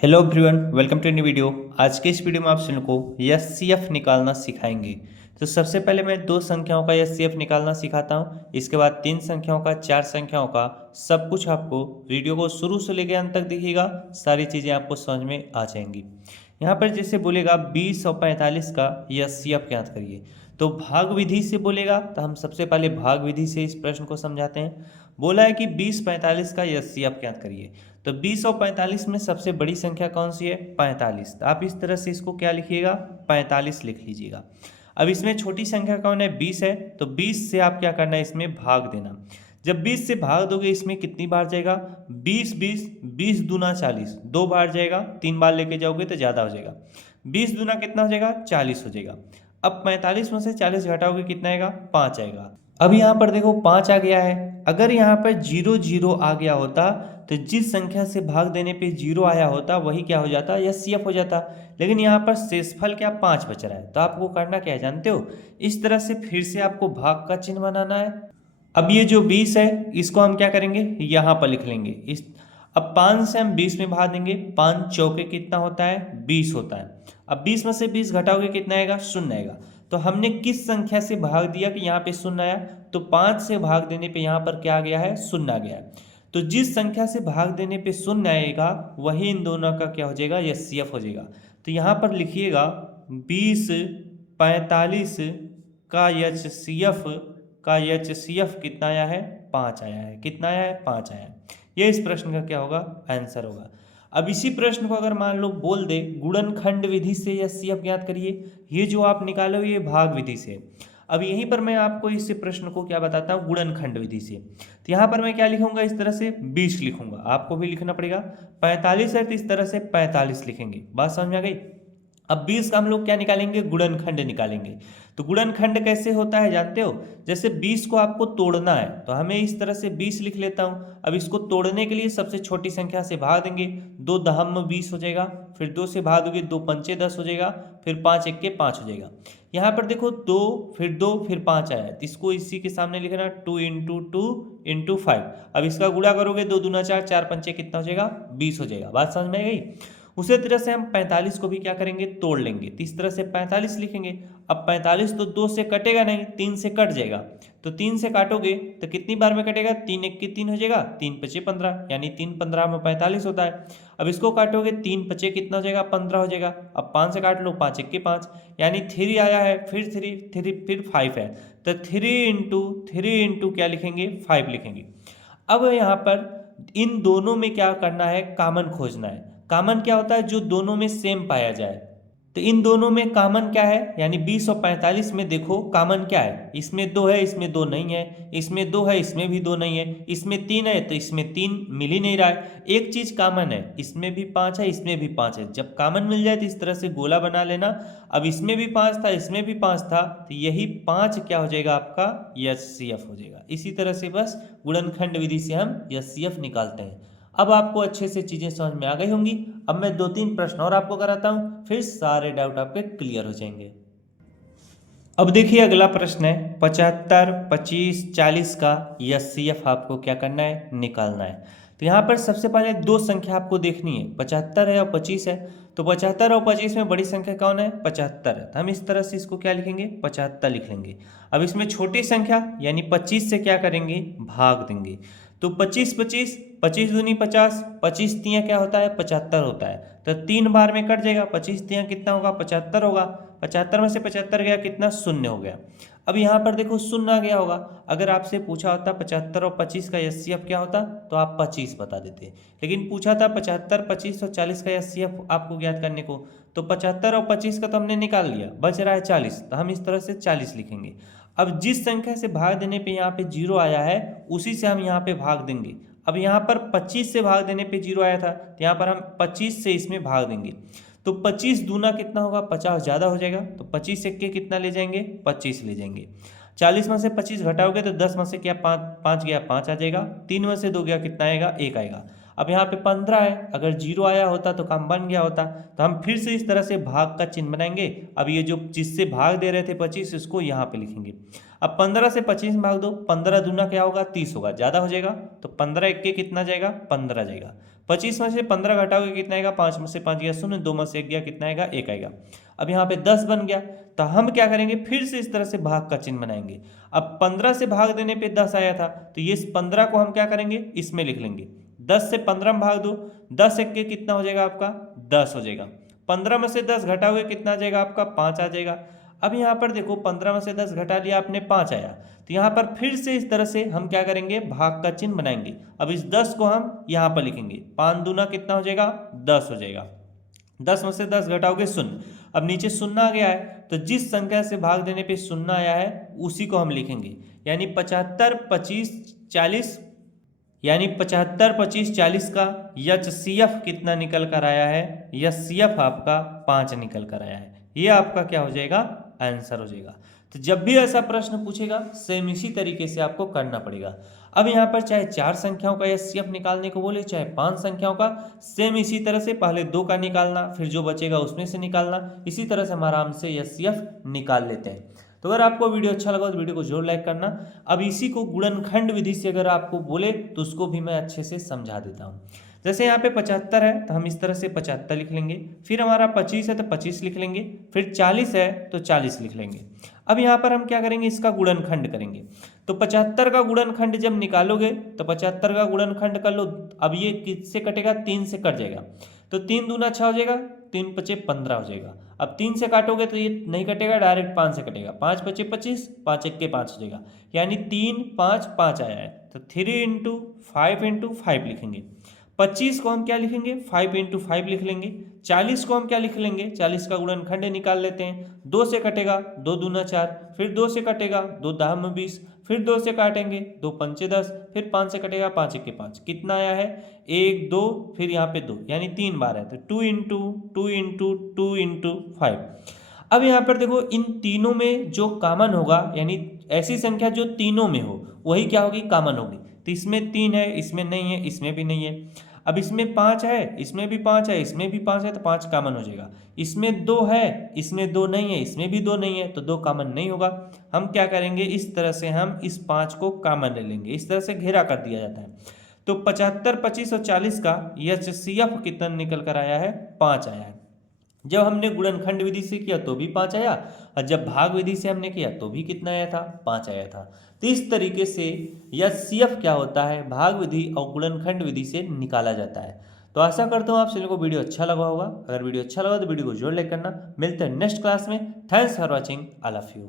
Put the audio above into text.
Hello everyone, welcome to new video. आज के इस वीडियो में आप सभी को एचसीएफ निकालना सिखाएंगे। तो सबसे पहले मैं दो संख्याओं का एचसीएफ निकालना सिखाता हूं, इसके बाद तीन संख्याओं का, चार संख्याओं का, सब कुछ आपको वीडियो को शुरू से लेकर अंत तक देखिएगा, सारी चीज़ें आपको समझ में आ जाएंगी। यहाँ पर जैसे बोलेगा 20 और 45 का एचसीएफ ज्ञात करिए, तो भाग विधि से बोलेगा तो हम सबसे पहले भाग विधि से इस प्रश्न को समझाते हैं। बोला है कि 20-45 का एचसीएफ ज्ञात करिए, तो 20 और 45 में सबसे बड़ी संख्या कौन सी है? 45। तो आप इस तरह से इसको क्या लिखिएगा? 45 लिख लीजिएगा। अब इसमें छोटी संख्या कौन है? 20 है, तो 20 से आप क्या करना है? इसमें भाग देना। जब 20 से भाग दोगे इसमें कितनी बार जाएगा? 20 20 20 दूना 40, दो बार जाएगा, तीन बार लेके जाओगे तो ज़्यादा हो जाएगा। 20 दूना कितना हो जाएगा? 40 हो जाएगा। अब 45 में से 40 घटाओगे कितना आएगा? 5 आएगा। अब यहाँ पर देखो 5 आ गया है। अगर यहाँ पर 0 0 आ गया होता तो जिस संख्या से भाग देने पे 0 आया होता वही क्या हो जाता? एचसीएफ हो जाता। लेकिन यहाँ पर शेषफल क्या? 5 बच रहा है, तो आपको करना क्या है जानते हो? इस तरह से फिर से आपको भाग का चिन्ह बनाना है। अब ये जो 20 है इसको हम क्या करेंगे? यहाँ पर लिख लेंगे। इस अब 5 से हम 20 में भाग देंगे, 5 चौके कितना होता है? 20 होता है। अब 20 में से 20 घटाओगे कितना आएगा? 0 आएगा। तो हमने किस संख्या से भाग दिया कि यहाँ पे 0 आया? तो 5 से भाग देने पे यहाँ पर क्या आ गया है? 0 आ गया है। तो जिस संख्या से भाग देने पे 0 आएगा वही इन दोनों का क्या हो जाएगा? एचसीएफ हो जाएगा। तो यहाँ पर लिखिएगा 20-45 का एचसीएफ कितना आया है? 5 आया है। कितना आया है? 5 आया है। ये इस प्रश्न का क्या होगा? आंसर होगा। अब इसी प्रश्न को अगर मान लो बोल दे गुणनखंड विधि से एचसीएफ ज्ञात करिए, ये जो आप निकालो ये भाग विधि से। अब यहीं पर मैं आपको इस प्रश्न को क्या बताता हूँ? गुणनखंड विधि से। तो यहाँ पर मैं क्या लिखूंगा? इस तरह से 20 लिखूंगा, आपको भी लिखना पड़ेगा। 45 है तो इस तरह से 45 लिखेंगे। बात समझ में आ गई? अब 20 का हम लोग क्या निकालेंगे? गुणनखंड निकालेंगे। तो गुणनखंड कैसे होता है जानते हो? जैसे 20 को आपको तोड़ना है तो हमें इस तरह से 20 लिख लेता हूं। अब इसको तोड़ने के लिए सबसे छोटी संख्या से भाग देंगे, 2 दहम 20 हो जाएगा, फिर 2 से भाग दोगे 2 पंचे 10 हो जाएगा, फिर 5 एक्के 5 हो जाएगा। यहाँ पर देखो 2 फिर 5 आया है, तो इसको इसी के सामने लिखना 2 इंटू 2 इंटू 5। अब इसका गुणा करोगे 2 दूना 4, 4 पंचे कितना हो जाएगा? 20 हो जाएगा। बात समझ में आ गई? उसी तरह से हम 45 को भी क्या करेंगे? तोड़ लेंगे। तो इस तरह से 45 लिखेंगे। अब 45 तो 2 से कटेगा नहीं, 3 से कट जाएगा। तो 3 से काटोगे तो कितनी बार में कटेगा? 3 1 के 3 हो जाएगा, 3 पचे 15, यानी 3 15 में 45 होता है। अब इसको काटोगे 3 पचे कितना हो जाएगा? 15 हो जाएगा। अब 5 से काट लो, 5 1 के 5, यानी 3 आया है, फिर 3 फिर 5 है। तो 3 इंटू क्या लिखेंगे? 5 लिखेंगे। अब यहाँ पर इन दोनों में क्या करना है? कॉमन खोजना है। कॉमन क्या होता है? जो दोनों में सेम पाया जाए। तो इन दोनों में कॉमन क्या है? यानी 20 और 45 में देखो कॉमन क्या है? इसमें 2 है, इसमें 2 नहीं है, इसमें 2 है, इसमें भी 2 नहीं है, इसमें 3 है तो इसमें 3 मिल ही नहीं रहा है। एक चीज कॉमन है, इसमें भी 5 है, इसमें भी 5 है। जब कॉमन मिल जाए तो इस तरह से गोला बना लेना। अब इसमें भी 5 था, इसमें भी 5 था, तो यही 5 क्या हो जाएगा? आपका एचसीएफ हो जाएगा। इसी तरह से बस गुणनखंड विधि से हम एचसीएफ निकालते हैं। अब आपको अच्छे से चीजें समझ में आ गई होंगी। अब मैं 2-3 प्रश्न और आपको कराता हूं, फिर सारे डाउट आपके क्लियर हो जाएंगे। अब देखिए अगला प्रश्न है 75 25 40 का एचसीएफ आपको क्या करना है? निकालना है। तो यहाँ पर सबसे पहले दो संख्या आपको देखनी है, 75 है और 25 है। तो 75 और 25 में बड़ी संख्या कौन है? 75 है। तो हम इस तरह से इसको क्या लिखेंगे? 75 लिख लेंगे। अब इसमें छोटी संख्या यानी 25 से क्या करेंगे? भाग देंगे। तो 25 25, 25 दूनी 50, 25 तियाँ क्या होता है? 75 होता है। तो 3 बार में कट जाएगा, 25 तियाँ कितना होगा? 75 होगा। 75 में से 75 गया कितना? 0 हो गया। अब यहाँ पर देखो 0 आ गया होगा। अगर आपसे पूछा होता 75 और 25 का एचसीएफ क्या होता तो आप 25 बता देते, लेकिन पूछा था 75 25 और 40 का एचसीएफ आपको ज्ञात करने को। तो 75 और 25 का तो हमने निकाल लिया, बच रहा है 40, तो हम इस तरह से 40 लिखेंगे। अब जिस संख्या से भाग देने पे यहाँ पे 0 आया है उसी से हम यहाँ पे भाग देंगे। अब यहाँ पर 25 से भाग देने पे 0 आया था, तो यहाँ पर हम 25 से इसमें भाग देंगे। तो 25 दूना कितना होगा? 50 ज़्यादा हो जाएगा, तो 25 एक्के कितना ले जाएंगे? 25 ले जाएंगे। 40 में से 25 घटाओगे तो 10 में से क्या 5 गया 5 आ जाएगा, 3 में से 2 गया कितना आएगा? 1 आएगा। अब यहाँ पे 15 है, अगर 0 आया होता तो काम बन गया होता। तो हम फिर से इस तरह से भाग का चिन्ह बनाएंगे। अब ये जो जिससे भाग दे रहे थे 25, इसको यहाँ पे लिखेंगे। अब 15 से 25 भाग दो, 15 दूना क्या होगा? 30 होगा, ज़्यादा हो जाएगा, तो 15 एक्के कितना जाएगा? 15 जाएगा। 25 में से 15 घटाओगे कितना आएगा, 5 में से 5 गया 0, 2 में से 1 गया कितना आएगा, 1 आएगा। अब यहाँ पे 10 बन गया, तो हम क्या करेंगे, फिर से इस तरह से भाग का चिन्ह बनाएंगे। अब 15 से भाग देने पे 10 आया था, तो ये 15 को हम क्या करेंगे, इसमें लिख लेंगे। 10 से 15 में भाग दो, 10 एक के कितना हो जाएगा आपका, 10 हो जाएगा। 15 में से 10 घटाओगे कितना आ जाएगा आपका, 5 आ जाएगा। अब यहाँ पर देखो 15 में से 10 घटा लिया आपने, 5 आया, तो यहाँ पर फिर से इस तरह से हम क्या करेंगे, भाग का चिन्ह बनाएंगे। अब इस 10 को हम यहाँ पर लिखेंगे, 5 दूना कितना हो जाएगा, 10 हो जाएगा। 10 में से 10 घटाओगे 0, अब नीचे 0 आ गया है, तो जिस संख्या से भाग देने पे 0 आया है उसी को हम लिखेंगे, यानी 75 25 40, यानी 75 25 40 का HCF कितना निकल कर आया है, HCF आपका 5 निकल कर आया है। ये आपका क्या हो जाएगा, आंसर हो जाएगा। तो जब भी ऐसा प्रश्न पूछेगा सेम इसी तरीके से आपको करना पड़ेगा। अब यहाँ पर चाहे 4 संख्याओं का HCF निकालने को बोले, चाहे 5 संख्याओं का, सेम इसी तरह से पहले 2 का निकालना, फिर जो बचेगा उसमें से निकालना, इसी तरह से हम आराम से HCF निकाल लेते हैं। तो अगर आपको वीडियो अच्छा लगा तो वीडियो को जरूर लाइक करना। अब इसी को गुणनखंड विधि से अगर आपको बोले तो उसको भी मैं अच्छे से समझा देता हूँ। जैसे यहाँ पे 75 है तो हम इस तरह से 75 लिख लेंगे, फिर हमारा 25 है तो 25 लिख लेंगे, फिर 40 है तो 40 लिख लेंगे। अब यहाँ पर हम क्या करेंगे, इसका गुणनखंड करेंगे। तो 75 का गुणनखंड जब निकालोगे तो 75 का गुणनखंड कर लो। अब ये किससे कटेगा, 3 से कट जाएगा, तो 3 दूना 6 हो जाएगा, 3 पचे 15 हो जाएगा। अब 3 से काटोगे तो ये नहीं कटेगा, डायरेक्ट 5 से कटेगा, 5 पचे 25, 5 एक के 5 हो जाएगा, यानी 3 5 5 आया है। तो 3 इंटू 5 लिखेंगे। 25 को हम क्या लिखेंगे, 5 इंटू 5 लिख लेंगे। 40 को हम क्या लिख लेंगे, 40 का गुणनखंड निकाल लेते हैं। 2 से कटेगा, 2 दूना 4, फिर 2 से कटेगा, 2 दाह में 20, फिर 2 से काटेंगे, 2 पंचे 10, फिर 5 से कटेगा, 5 एक के 5, कितना आया है, 1 2, फिर यहाँ पे 2, यानी 3 बार है, तो 2 इंटू 2 इंटू 2 इंटू 5। अब यहाँ पर देखो इन तीनों में जो कॉमन होगा, यानी ऐसी संख्या जो तीनों में हो वही क्या होगी, कॉमन होगी। तो इसमें 3 है, इसमें नहीं है, इसमें भी नहीं है। अब इसमें 5 है, इसमें भी 5 है, इसमें भी 5 है, तो 5 कॉमन हो जाएगा। इसमें 2 है, इसमें 2 नहीं है, इसमें भी 2 नहीं है, तो 2 कॉमन नहीं होगा। हम क्या करेंगे, इस तरह से हम इस 5 को कॉमन ले लेंगे, इस तरह से घेरा कर दिया जाता है। तो 75 25 और 40 का HCF कितना निकल कर आया है, 5 आया है। जब हमने गुणनखंड विधि से किया तो भी 5 आया, और जब भाग विधि से हमने किया तो भी कितना आया था, 5 आया था। तो इस तरीके से HCF क्या होता है, भाग विधि और गुणनखंड विधि से निकाला जाता है। तो आशा करता हूँ आप सभी को वीडियो अच्छा लगा होगा। अगर वीडियो अच्छा लगा तो वीडियो को जरूर लाइक करना। मिलते हैं नेक्स्ट क्लास में। Thanks for watching, I love you.